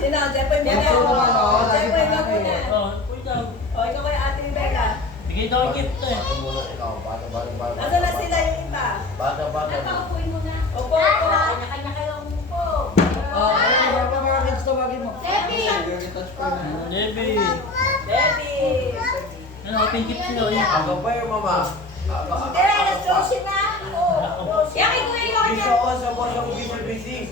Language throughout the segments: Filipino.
Sino? Jepoy muna. Jepoy ka muna. Ikaw kay Ate Bella. Bigay daw yung gift eh. Nasaan na sila yung iba? Nakaupuin mo na. Opo. Kanya-kanya kayong upo. Debbie! Debbie. Debbie. Ano, open gift sila ulit. Tara, let's Josie na. Yan kay Kuya Yordan.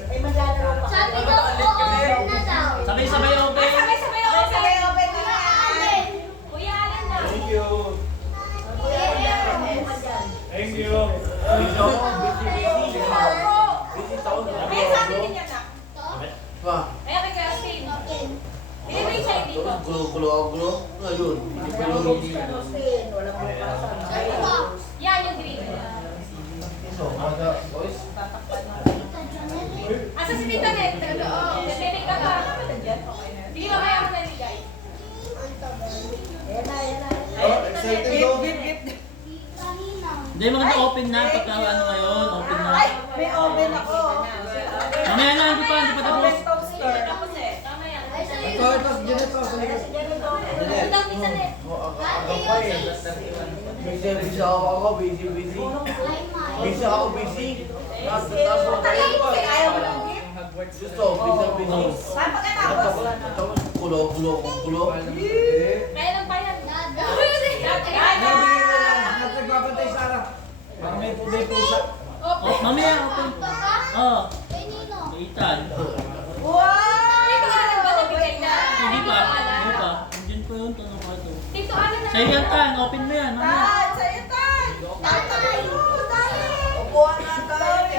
Ay, maglalaro pa. Sabi daw, oo na daw. Sabay-sabay open. Sabay-sabay ako. Sabay open na. Kuya Alan daw. Thank you. Kuya Alan. Thank you. May sabi din yan na. Ayan kay Justin. Ilibay siya dito. Yan yung green. Asa si Tita Net? Bebebe ka ba? Hindi ba kaya mo naligay? Hindi, maganda open na. Pagka ano ngayon, open na. Ay, may oven ako. Mamaya na, hindi pa tapos. Oven toaster. Tapos eh. Tama yan. Udang Tita Net. Ayaw mo ng gift? Saan pagkatapos? Kaya lang pa yan. Oh, mamaya open. Oh, Ethan. Wow! Dito ka lang ba nabigay na? Hindi pa. Hindi pa. Diyan po yun. Tanong ko ito. Dito Alan na. Sa'yo yan, Tan. Open mo yan. Mamaya. Tan! Sa'yo, Tan! Tatay! Upuan na tayo.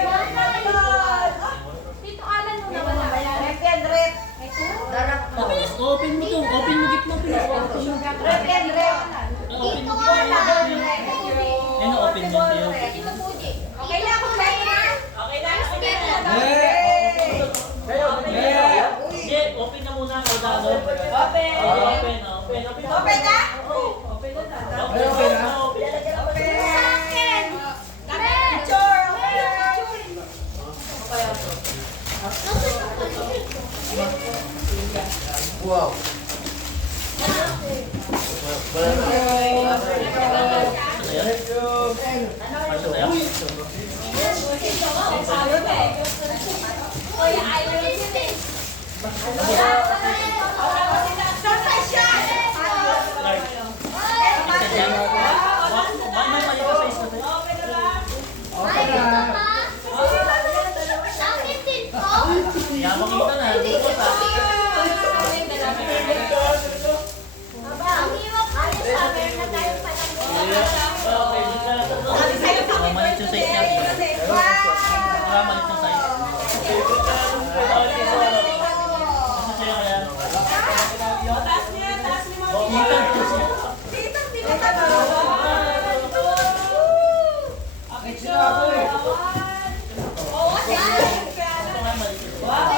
Dito Alan mo na wala. Rep yan, rep. Darap mo. Mabilis. Open mo to. Open mo gift mo. Bilis. Open mo. Rep yan, rep. Open mo Upuan na tayo. Ano open mo sa'yo? Dito Puji. Okay na ako tayo na. Okay na, okay na. Hindi, open na muna. O dalo. Open! Open. Open. Open na? Open na. Open! Sa akin. Picture! Wow. Kuya ayaw yun eh. Baka may mali ka sa isa. Yabang kita na. Bukas ha. Okay, dito na. Malit yung size niya. Malit yung size. Ano sa'yo kaya? Taas niya, taas niya mga Ethan. Tita, tita, Picture! Oo, kasi Ito nga mali. Wow!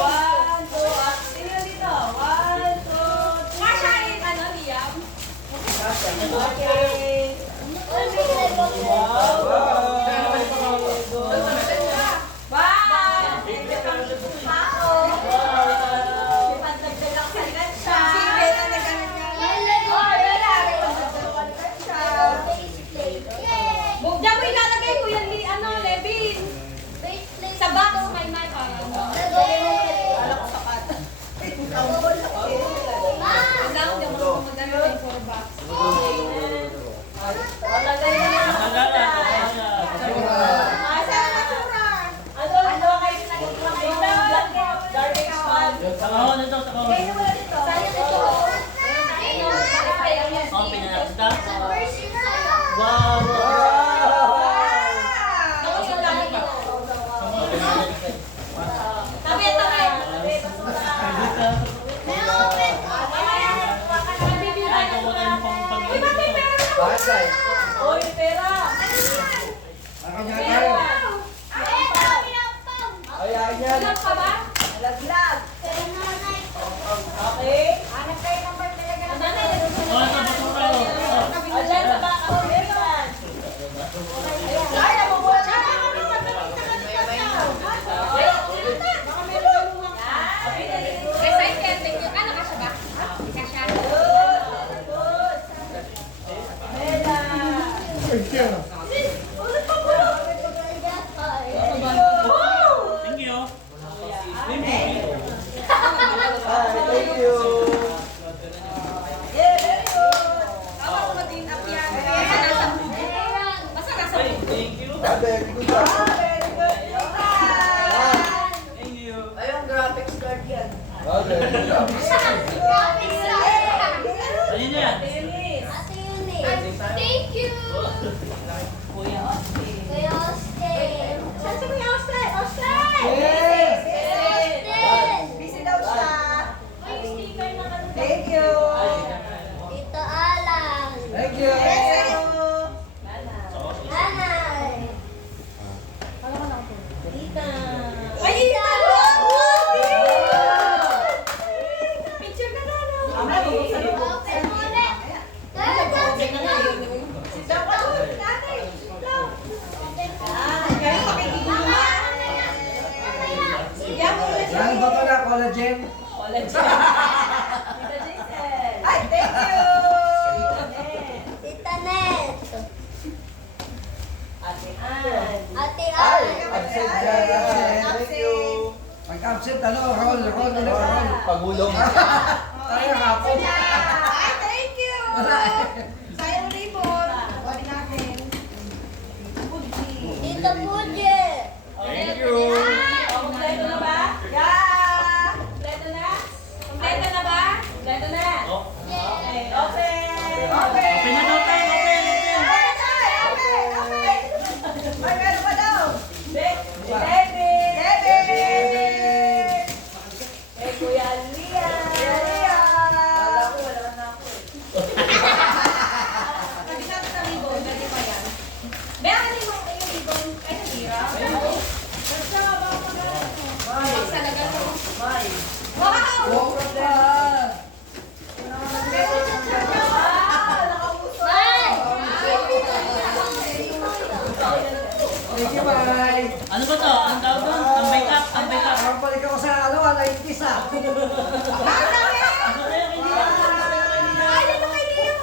One, two, sino dito? One, two, three. Masyain, ano, Liam? Okay. Wow! Diyan mo ilalagay ko yan, Levin. Sa box, may para. Alam ko sapat. Lang, diyan mo magdala yung for box. Lagay na lang. Nakagala. Nakagala. Asan ang basura? Ano kayo dark expand? Sa kahon ito, sa kahon. Kayo muna dito. Open na natin ito. Wow! Wow! Tabi, tabi. Ay, kawalan yung pang-pag-ibig ito. Oy, pera! Alam ka ba? Laglag. Okay? Hanap kayo ng bird talaga. Oh, ito, basura. Oh. Ayan sa baka. Thank you. Ulit pa po. Thank you. Thank you. Yeah, very good. Tama ko matin up yan. Basta nasa budget. Basta nasa budget. Thank you. Very good job. Very good. Thank you. Ayong graphics card yan. Very good job. Ayun yan. Thank you. Kuya Austin. Kuya Austin. Saan si Kuya Austin? Austin! Yes! Busy daw siya. May sticker na ano. Thank you. Tito Alan. Thank you. Nanay. Tita. Ay, Tita! Picture na na. Open ulit. Dapat ulit natin. Kaya pakikigulan. Yan mo ulit. Yan ba ito na? Collagen? Tita Jason. Ay, thank you. Tita Net. Ate Ann. Ate Ay, Ann. absent dyan, absent. Thank you. Pag-absent, ano, roll ulit, roll. Pagulong. Tayo hapon. Ay, thank you. Sayang ribbon. Wali natin. Tita Puji. Thank you. Kompleto na ba? Yeah. Kompleto na? Kompleto na ba? Kompleto na? Oh. Okay. Open. Open. Open na daw tayo. Open. Ay, meron pa daw. David. Eh, Kuya Lian. Kuya Lian. Wala ko na ako. Sabi natin sa ribbon, pwede pa yan. Meron din mo yung ribbon. Ay, nahira. Basta ba ako mag-aaral? Magsalagal ko. Wow! Thank you, bye. Ano ba to? Ang tawag doon? Tambay cup. Tambay cup. Parang balik ako sa, ano, 90s ah. Ano kaya hindi yan? Ay, ano kay Leo?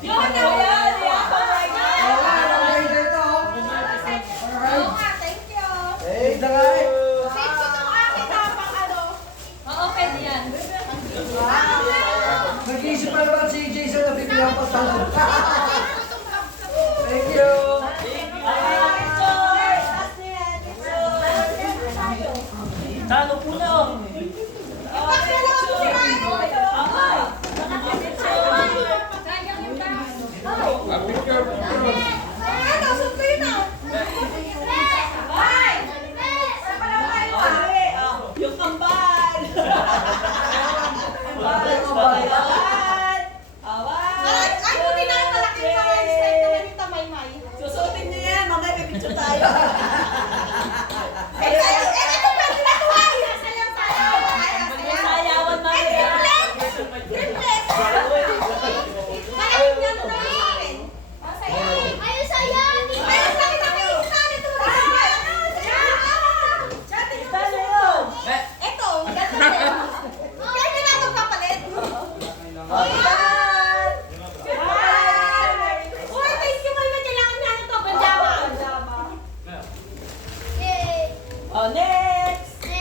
Yun na yan! Wala, nalagay dito, oh. Oo nga, thank you. Thank you, guys. Save ko itong akin na pang ano. Oo, pwede yan. Nag-iisip pa naman si Jason na bibigyan pa talong. Thank you. Talo po na oh. Yung kambal! Ay, buti na ang malaki pa yung style naman yung tamay-may. Susutin niyo yan, mamaya may picture tayo. Ito pwede na ito ay! Sayaw-sayaw! Sayawan mamaya! Triplets! Malaking nga ito naman sa akin. Ay, sayaw! Ay, ang sakit ang isa nito! Ito, ganito din. Kaya na ako papalit. Uy, thank you, Mama. Kailangan na ito. Panjama. Oh, next. Si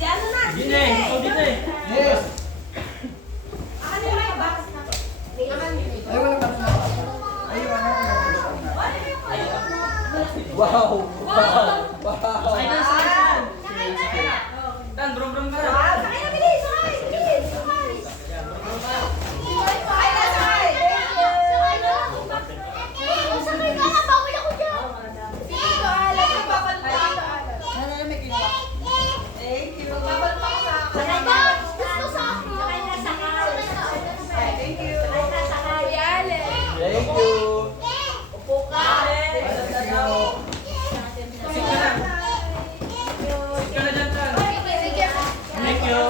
ano na? Si Dine. Ikaw dine. Yes. Ano yung may box na? Ay, wala ka na. Ay, ano, Wow. Ay, nasa. Dan, brum-brum ka na. Sakay na, bilis. Sakay. Bilis. Sakay. Sakay na, sakay. Sakay ka na. Bawal ako dyan. Dito, alam. Papalit. Thank you. Papalit ako sa akin. Sakay na. Gusto sa akin. Sakay na, sakay. Thank you. Sakay na, sakay. Thank you. Upo ka. Sige ka na. Sige ka na dyan, Dan. Thank you.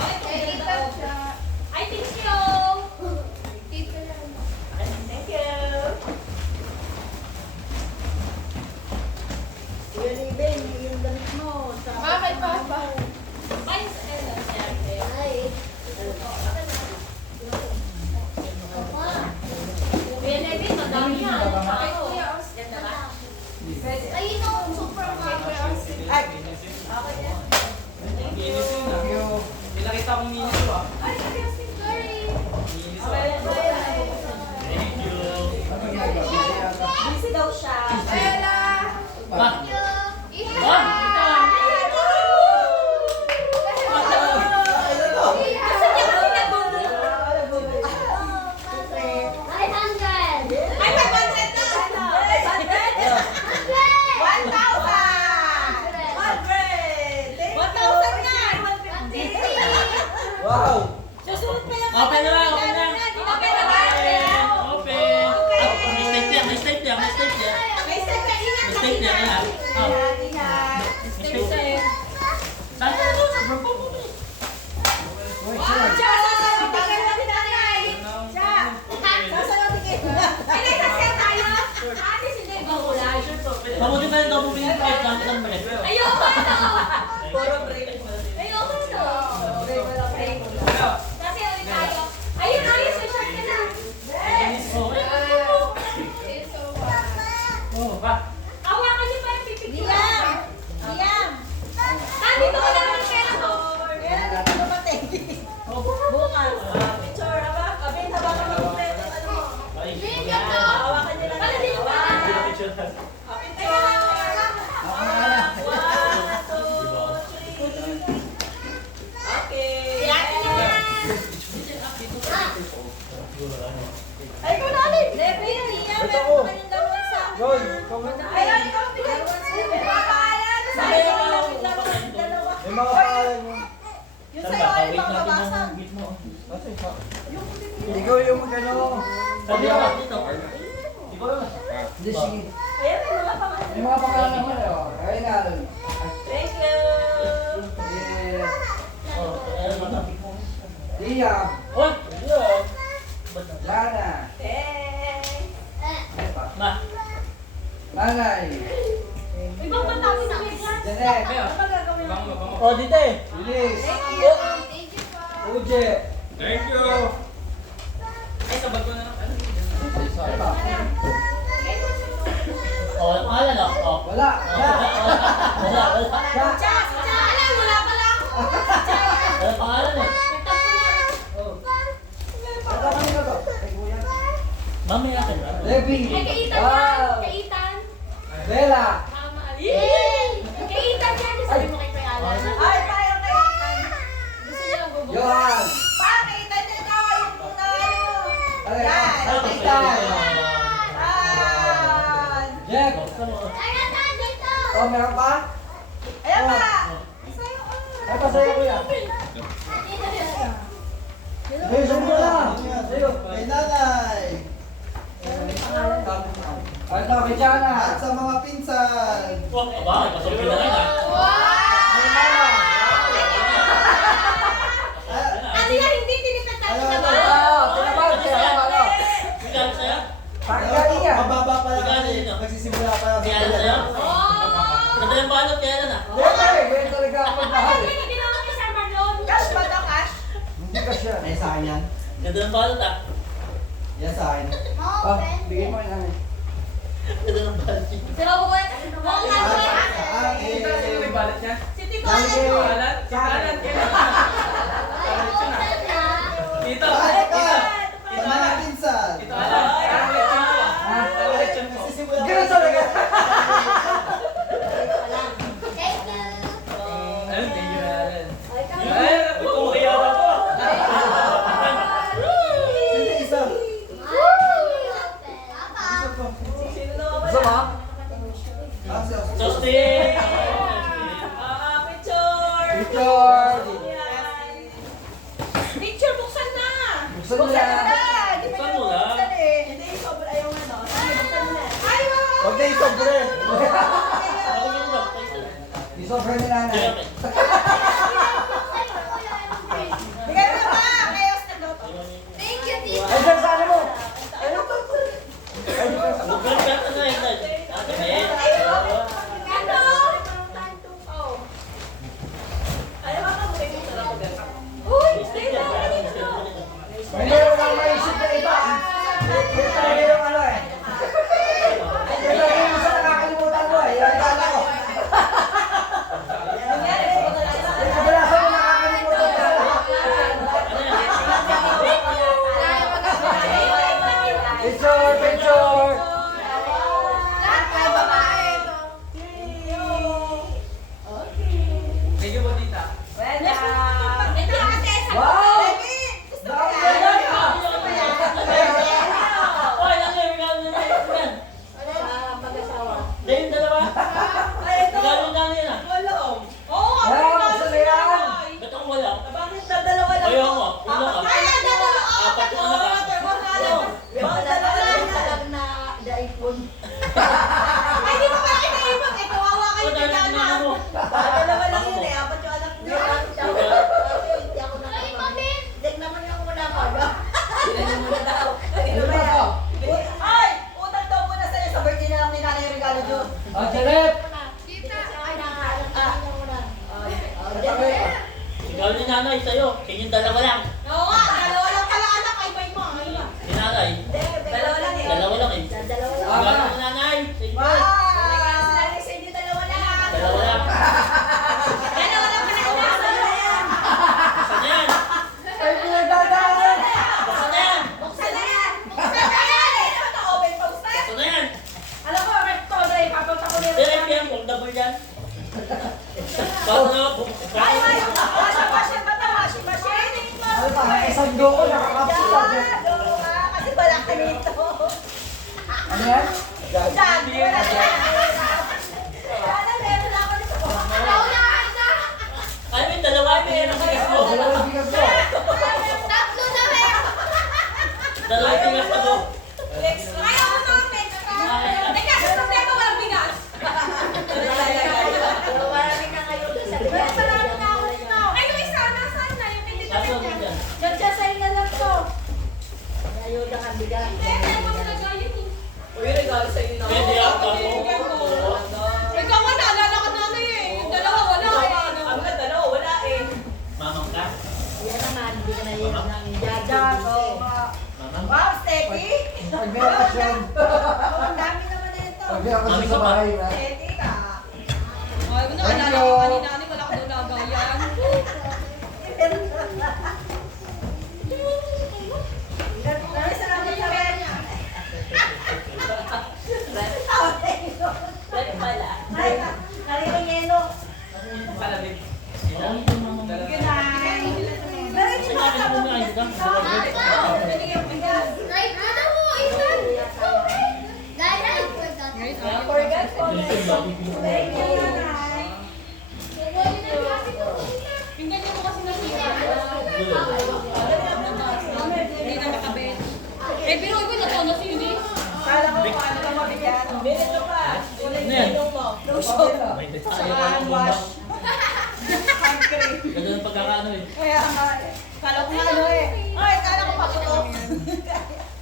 Ay, thank you. Thank you. Kuya Liben, yung damit mo. Bakit pa? Ay, Kuya Levin, madami yan. Bakit Kuya Ors? Ganda ba? Ayun o, supermarket. Ay! Okay yan. Thank you. Pinakita kong mini ko ah. Ay, Kuya Ors. Sorry. Thank you. Ano ginagawa? Busy yata. Busy daw siya. Bella! Ma. Thank you. Ito. Ah, Kasi niya kasi nag-bundle. 500. Ay, 500 na! 1,000 na! 150. Wow! Susunod pa yung Open na lang, open na. Open na ba? Open. Ah, may state yan, may state yan, may state yan. May step ka, ingat May ka, state yan, ingat. ah. Oh. Ingat. May Step state yan. Saan ka na doon? Sa bro? Uy, Wow, sir. Cha, sasalutin ka naman ni nanay. Cha, sasalutin ka naman. Ay, nagsasayaw tayo. Ate, hindi ba wala? Mabuti pa yung double wing plate, gamit ang bread. Ayoko na. Puro break. Ayoko na. Break mo lang, break mo lang. Kasi ulit tayo. Ayun, ayos, may short ka na. Oh, ba? Hawakan niyo pa yung pipicture. Liam! Liam! Nandito ko lang ang pera ko. Kaya dito dumating. Bukas. Picture, aba? Kabin, hawakan mo yung pwede. Ano mo? Hawakan niyo lang. Wala din yung pera. Picture. Ako na kaya. 1, 2, 3. Okay. Yan, yan. Ay, ikaw na ulit. Lepe, Liam. Ito Meron ko. ka kanyang dalawa sa akin. Roy, ah. comment. Ay, ikaw bigay. May mga pangalan. Sa Sabi iyo, ko, dalawa. May mga pangalan mo. Yung sa'yo, ay mga babasag. Kasi pa. Ikaw yung magano. Sabi ko, dito. Hindi, sige. Ayan, may mga pangalan. May mga pangalan mo na. Ayun na. Thank you. Yes. Oh, ayun na. Liam. Oh, yeah. Ba't na? Lana. Thanks. Epa. Ma. Nanay. Ibang matapos sa media. Janet. Ano ba gagawin mo? Oh, dito eh. Lilis. Thank you po. Uje. Thank you! Ay, sabag ko na lang. Epa. Oh, pangalan oh. Oh. Wala. Wala, wala. Siya. Cha, cha, alam, wala pala ako. Wala pangalan eh. Ito kanina to. Kay Kuya. Mamaya ka na. Levi. Ay, kaitan yan. Wow. Kaitan. Bella. Tama. Yay! Kaitan yan. Sabi mo kay Kuya Alan. Ay, payo kayo. Gusto niya lang bubuo. Johan. Pakita niyo na yung tunay. Ano Yan. yan? Tita. Yan. Jeff. Tara na, dito. Oh, meron pa? Ayan pa. Sa'yo, Ay, pasaya Kuya. Ay, saan mo na? Sa'yo. Kay nanay! Ay, ito, kay Jana. At sa mga pinsan! Oh, aba, pasok na rin ah. Ay, Mama. Ano yan? Hindi tinipatan Ano, ka ano? ba? Ah, tinabag siya. Ano? Bigyan sa'yo? Pagkali yan. Mababa pa lang Magkano kasi. yun, ah? Magsisimula pa lang. Bigyan sa'yo? Oh! Ganda yung balot kaya lang ah. Siyempre, ganyan talaga ako mahal. Ano yung ginawa kay Sir Marlon? Cash ba ito, cash? Hindi ka siya. Eh, sa akin yan. Ganda yung balot ah. Yan sa akin. Ah, bigyan mo yung nanay. Ganda ng balot. Si Robo Boy. Oo nga, Boy. Si Tito Alan mo. Dito! Sa mga pinsan! Magsisimula Ganun talaga. Thank you. Sino isa? Papa. Sino naman Gusto mo? Ah, si Oscar. Justin! Picture. Picture. Yan. Picture, buksan na. Buksan mo na. Di ba Buksan yung mo na. buksan eh? Hindi, sobrang ayaw nga no. Sige, buksan mo na. Ay, wow! Huwag na isobre! Ako ganda. Isobre ni nanay. Bigay mo na ba? Chaos na daw. Thank you, Tito. Ay, saan sa ano mo? Lugar ka na yun. Ate Ben. Ano? Oh. Ayaw ka mo kayo sa ako. Uy, stay lang. Ay, ito. Regalo na yan ah. Wala. Oo, Wala, regalo basta si na yan. nanay. Ba't ako wala? Bakit na dalawa lang? Ayaw mo. Wala ka. Ay, dalawa. Apat na anak ah. Bakit dalawa lang na iPhone? Ay, di ba pala kinaibag? Eh, kawawa kayo Ito, dahil kay mama Dana. mo. Dalawa lang yun eh. Apat yung anak niya. Hindi ako Ay, mami. Tignan mo niya kung wala ka. Tignan mo na daw. Tignan mo yan. Ay! Utang daw muna sa'yo sa birthday na lang ni nanay yung regalo dyan. Ah, Janet! Tita. Ay, tignan mo na. Janet. Regalo ni nanay sa'yo. Kanyang dalawa lang. Oo nga, dalawa lang pala anak. Ay, may mga. Ano ba? Ni nanay. Dalawa lang eh. Dalawa lang eh. Dalawa lang. Regalo ni nanay. Sige. Wow! Sa inyo dalawa lang. Dalawa lang. Dalawa lang pala anak. Buksan na yan. Ay, kuya daday! Buksan na yan. Buksan na yan. Buksan na yan. Ito na open post na. Buksan na yan. Alam mo, recto na eh. Papunta ko niya. Direct yan. Foldable yan. Bago na ako. Ay, washing machine ba ito? Washing machine? Ano ba? Isang doko, nakakapsula. Oo nga, kasi balaki nito. Ano yan? Diyan, wala na. Sana meron ako nito. Naunahan na. Ano yung dalawa? Meron ang bigas mo. Dalawang bigas mo. Tatlo na meron. Dalawa yung bigas mo. Ayaw mo mga pet. Teka, sa problema walang bigas. Marami ka ngayon sa Mas marami na ako nito. Ay, yung isa, nasaan na? Yung pinili Nasa na mo niya. dyan. Diyan sa inyo lang to. Ayun ang bigas. Hindi, kaya mo talaga yun eh. Uy, regalo sa inyo. Pwede ako. Ikaw nga, naalala ka nanay eh. Yung dalawa wala eh. Ang na dalawa, wala eh. Mamang ka? Yan naman, hindi ka na yun ng jaja. Mamang? Wow, steady. Pag may okasyon. Ang dami naman nito. Pag may okasyon sa bahay, na. Steady ka. Ay, mo na, naalala ko kanina ni wala ko daw nagayan. Maraming salamat sa rin. Dali pala. Ay, narinig yelo. Ilang yung mamang? Good night. Dali, Kasi namin mo nga yung Right, ano mo, Ethan? Right. Forget ko. Thank you, nanay. Tingnan niyo mo kasi nakita. Hindi na makabit. Eh, pero iba na to, nasa yun eh. Kala ko paano ka mabigyan. Minute na pa. Ulit Ano yan? ilong mo. Lotion. Saka hand wash. Hand cream. Ganun ang pagkakaano eh. Kaya nga, kala ko nga ano eh. Ay, kala ko paputok.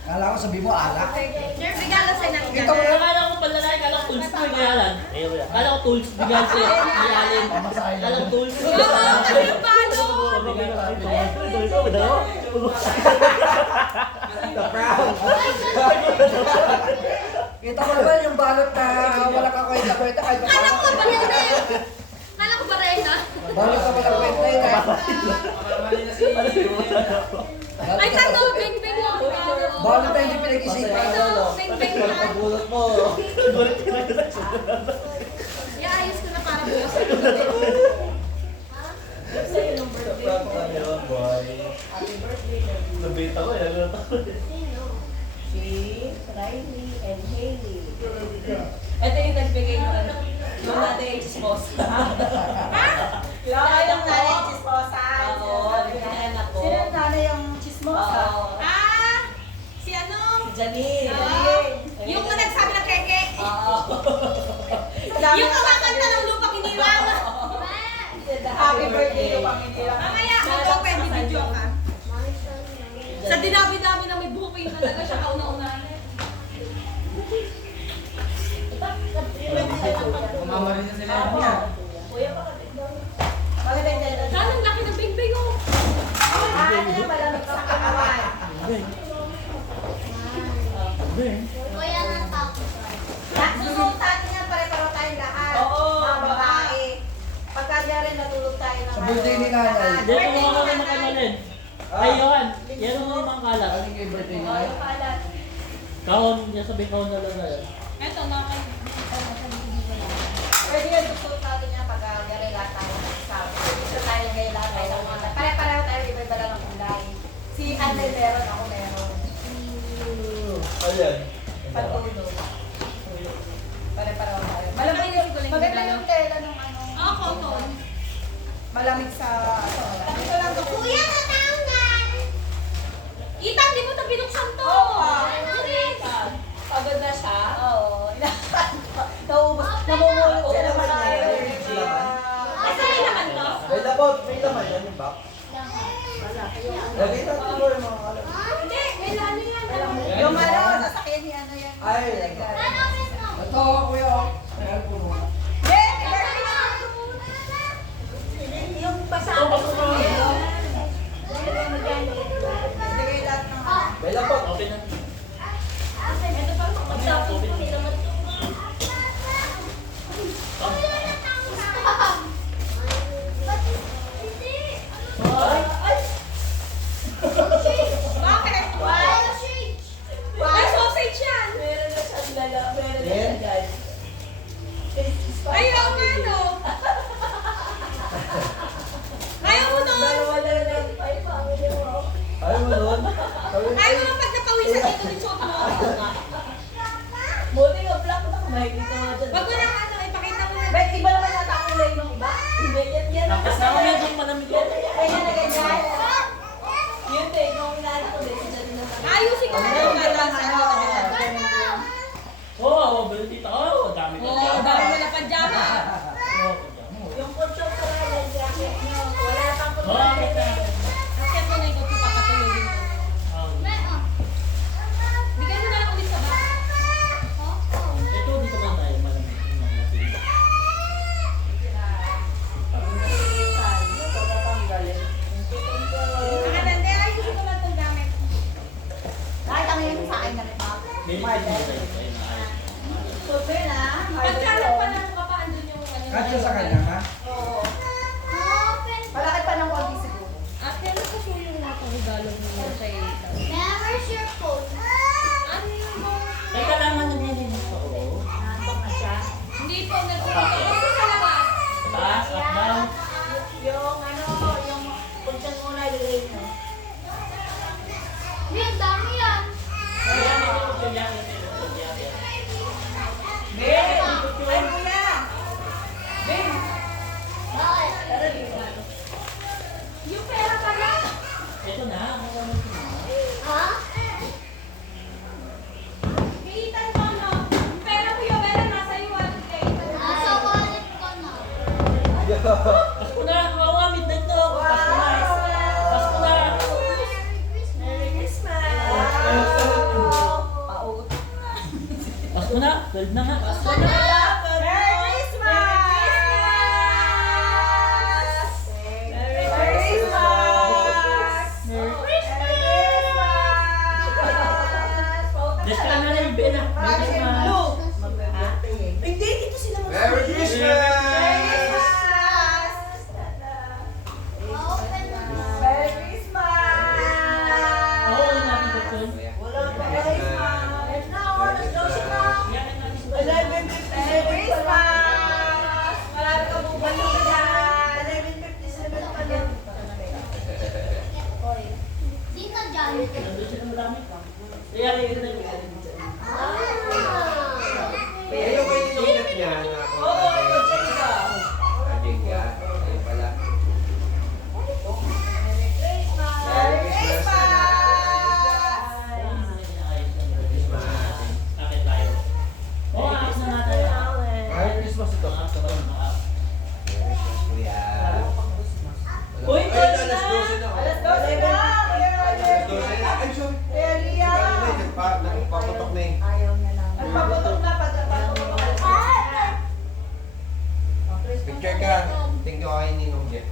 Kala ko sabi mo, alak. Sir, regalo sa'yo ng Ito mo Akala ko palalaki, akala ko tools mo igayalan. Ayaw wala. Akala ko tools bigyan sa'yo. Iyalin. Akala ko tools. Oo, kasi yung balo. The crown. Kita mo naman yung balot na wala ka kwenta-kwenta kahit pa Kala ko ba rin eh? Kala ko ba rin ha? balot ka wala kwenta yun eh. Ay, tato, beng-beng mo. Balot na hindi pinag-isipan. Tato, beng-beng mo. Pagulot mo. Iayos ko na para bukas. Prank na yun, boy. Happy birthday, Daddy. Nabita ko yan. Si Riley and Hailey. Ito yung nagbigay ng ano. Yung nanay yung chismosa. Kaya yung nanay yung chismosa. Oo, yung anak ko. Sino yung nanay yung chismosa? Ah, si ano? Janine. Yung nagsabi ng keke. Oo. Yung kumakanta ng lupang inilang. Happy birthday yung Panginoon. Mamaya, mag-open, video ka. Sa dinabi-dami na may booking talaga siya kauna-una. Kumama rin na sila niya. Kuya, bakit daw? Bakit ay dala? Saan ang laki ng bing-bing oh? Ano yung malamig sa katawan? Kuya ng tao. Susuot natin yan, pare-paro tayong lahat. Mga babae. Pagka diyan rin natulog tayo ng Sa birthday ni nanay. Hindi, kung mga makanalin. Ay, Johan. Yan mo yung mga kalat. Ano yung birthday niya? yung kalat. Kahon, niya sabihin kahon na lang na yan. Eto, mga kay... Pwede yan, susuot natin yan pagka diyan rin lahat tayo ng isabi. Gusto tayo ngayon lahat tayo ng mga. Pare-pareho tayo, iba-iba lang ang kulay. Si Annel meron, ako meron. Ayan. Pantulog. Pare-pareho tayo. Malamang yung cotton. Malamig sa... Ito lang to. Kuya, natanggal. Ethan, di mo ito binuksan to. Pagod na siya? Oo. Naubos. Namumulot siya naman tayo. Ay, sa'yo naman to. May labot, may laman yan yung box. Lagay natin mo yung mga kalat. Hindi, may lalo yan. Yung ano, sasakyan ni ano yan. Ay, Ito, kuya. Ayan po mo. Yung basa. Ilagay lahat ng may labot. Open na. Ito pa, magtapos ko nila Bakit? Ay, sausage yan. Meron na siyang dala. Meron na Yan. siya guys. Ayaw nga, no? Ayaw mo nun. Dalawa na lang. Ay, pamilya mo. Ayaw mo doon? Ayaw mo pag napawisan dito din suot mo. Buti nga black na kumain dito nga dyan. Wag mo lang ano, ipakita mo na. Bet, iba naman yata ang kulay ng iba. Hindi, yan. Tapos na ako medyo malamig Yan, yan. ganyan na ganyan. Yun din, nung inaano ko din, si Janine na Ayusin ko na yung balance. Oo, balutita ko. Dami ko Oo, dami mo na pajama. yung kutsong ko na yung jacket nyo. Wala pang Oo, kutsong. kita. Kasi mo na ikaw papatulogin ko. Bigyan mo na lang ulit sa bag. Ito, dito ba tayo malamig? Nakalanday, ayusin ko lang itong gamit. Kahit ang yun sa akin na rin, ma'am. Sobe na. Pagkalat pa lang ka pa, andun yung ano. Kasya sa kanya, ha? Oo. Malaki pa ng konti siguro. Ate, ano po yung regalo mo kay Ethan? Where's your phone? Ano yung mo? Teka lang, naglilinis ako. Nandok na siya. Hindi po, nagpupunta ko sa labas. Taas, up, down. Yung ano, yung kutsong muna ilagay nyo. Ang dami yan. Ayan, ito yan, ito yan. Ben! Ay, kuya! Ben! Bakit? Tara dito. Yung pera pala. Ito na, ako na ito na. Ha? Kay Ethan ko, no? Yung pera ko yung pera nasa iyo, ano kay Ethan. Nasa wallet ko na. Pasko na, kawawa, midnight na. Pasko na. Pasko na. Merry Christmas! Paut. Pasko na, 12 na nga. Merry Christmas! Merry Christmas! Merry Christmas! Just ka na rin, Ben, ah. Merry Christmas. Hindi, dito sila mag- Merry Christmas! Ma-open na. Merry Christmas! Oo, yung natin ito. Wala pa Christmas! Na, oras daw siya. Yan ang natin ito. 11:57 Christmas! Marami ka pong balikan! 11:57 pa lang. Sino dyan? Nandun siya ng marami. Kaya rin yun na yung Ayun ko yung inulit niya na ako. Oo, ito, Jessica. Adik ka. Ayun pala. Merry Christmas! Merry Christmas! Bakit tayo? Oo, ayos na nga tayo. Merry Christmas ito. Ah, sabay na. Merry Christmas, kuya. Uy, Ay, close alas na! 12 na. Alas 12 na! Alas 12 na. Ay, sorry. Elia! Nagpapatok na eh. Ayaw niya lang. Nagpaputok na, pagpaputok na. Picture ka. Thank you kay Ninong Jeff.